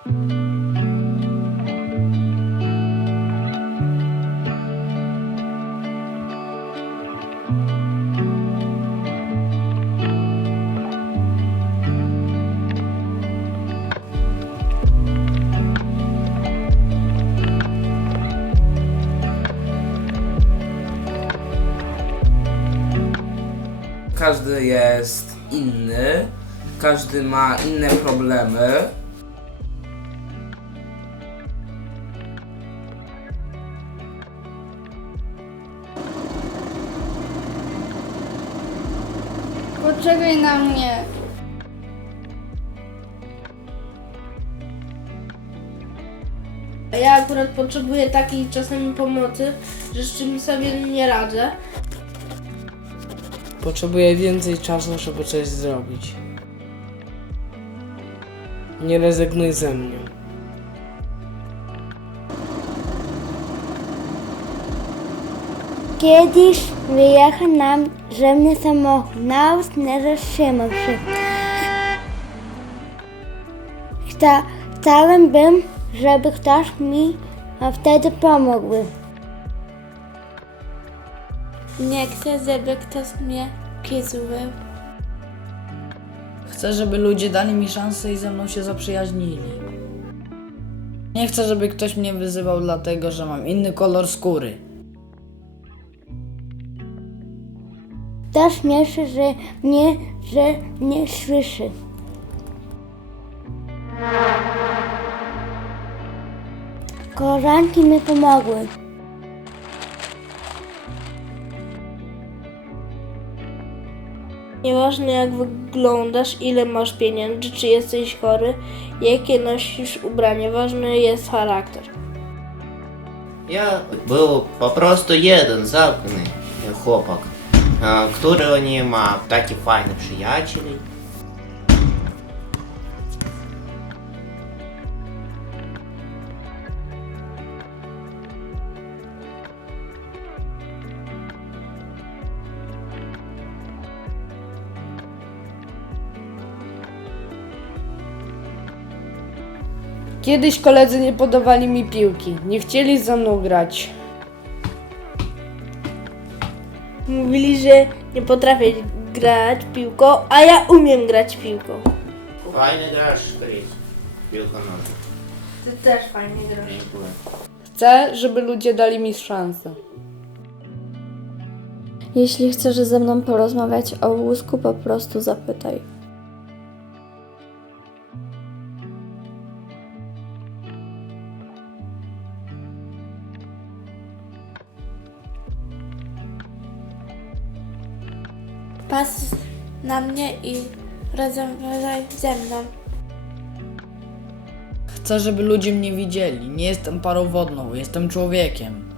Każdy jest inny, każdy ma inne problemy. Poczekaj na mnie. Ja akurat potrzebuję takiej czasami pomocy, że z czym sobie nie radzę. Potrzebuję więcej czasu, żeby coś zrobić. Nie rezygnuj ze mnie. Kiedyś wyjechał nam rzemny samochód, nawet nie zatrzymał się. Chta, chciałem bym, żeby ktoś mi a wtedy pomógł. Nie chcę, żeby ktoś mnie kizuwał. Chcę, żeby ludzie dali mi szansę i ze mną się zaprzyjaźnili. Nie chcę, żeby ktoś mnie wyzywał dlatego, że mam inny kolor skóry. To śmieszy, że mnie, że nie słyszy. Koleżanki mi pomogły. Nieważne jak wyglądasz, ile masz pieniędzy, czy jesteś chory, jakie nosisz ubranie, ważny jest charakter. Я был попросту jeden zamkny chłopak, e, który nie ma takich fajnych przyjaciół. Kiedyś koledzy nie podawali mi piłki, nie chcieli ze mną grać. Mówili, że nie potrafię grać piłką, a ja umiem grać piłką. Fajny grasz, Chris. Piłka nożna. Ty też fajnie grasz. Dziękuję. Chcę, żeby ludzie dali mi szansę. Jeśli chcesz ze mną porozmawiać o wózku, po prostu zapytaj. Pas na mnie i rozmawiaj ze mną. Chcę, żeby ludzie mnie widzieli. Nie jestem parą wodną, jestem człowiekiem.